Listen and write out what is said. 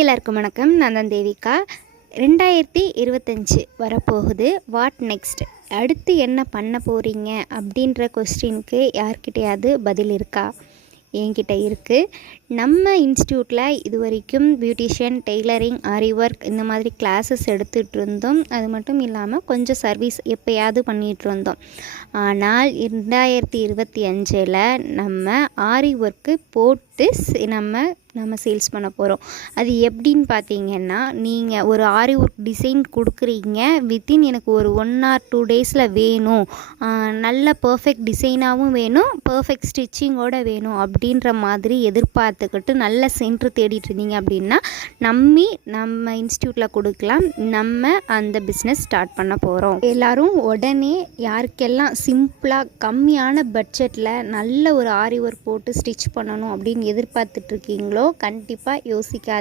எல்லாருக்கும் வணக்கம். நான் தான் தேவிகா. ரெண்டாயிரத்தி இருபத்தஞ்சி வரப்போகுது. வாட் நெக்ஸ்ட் அடுத்து என்ன பண்ண போகிறீங்க அப்படின்ற கொஸ்டினுக்கு யார்கிட்டையாவது பதில் இருக்கா? என்கிட்ட இருக்குது நம்ம இன்ஸ்டியூட்டில் இது வரைக்கும் பியூட்டிஷியன் டெய்லரிங் ஆரி ஒர்க் இந்த மாதிரி கிளாஸஸ் எடுத்துகிட்டு இருந்தோம். அது மட்டும் இல்லாமல் கொஞ்சம் சர்வீஸ் எப்போயாவது பண்ணிகிட்டு இருந்தோம். ஆனால் ரெண்டாயிரத்தி இருபத்தி அஞ்சில் நம்ம ஆரி ஒர்க்கு போட்டு எடுத்து நம்ம நம்ம சேல்ஸ் பண்ண போகிறோம் அது எப்படின்னு பார்த்தீங்கன்னா நீங்கள் ஒரு ஆரி ஒர்க் டிசைன் கொடுக்குறீங்க. வித்தின் எனக்கு ஒரு ஒன் ஆர் டூ டேஸில் வேணும். நல்ல பர்ஃபெக்ட் டிசைனாகவும் வேணும். பர்ஃபெக்ட் ஸ்டிச்சிங்கோட வேணும் அப்படின்ற மாதிரி எதிர்பார்த்துக்கிட்டு நல்ல சென்டர் தேடிட்டு இருந்தீங்க அப்படின்னா நம்பி நம்ம இன்ஸ்டியூட்டில் கொடுக்கலாம். நம்ம அந்த பிஸ்னஸ் ஸ்டார்ட் பண்ண போகிறோம் எல்லோரும் உடனே யாருக்கெல்லாம் சிம்பிளாக கம்மியான பட்ஜெட்டில் நல்ல ஒரு ஆரி ஒர்க் போட்டு ஸ்டிச் பண்ணணும் அப்படின்னு எதிர்பார்த்துட்ருக்கீங்களோ கண்டிப்பாக யோசிக்காது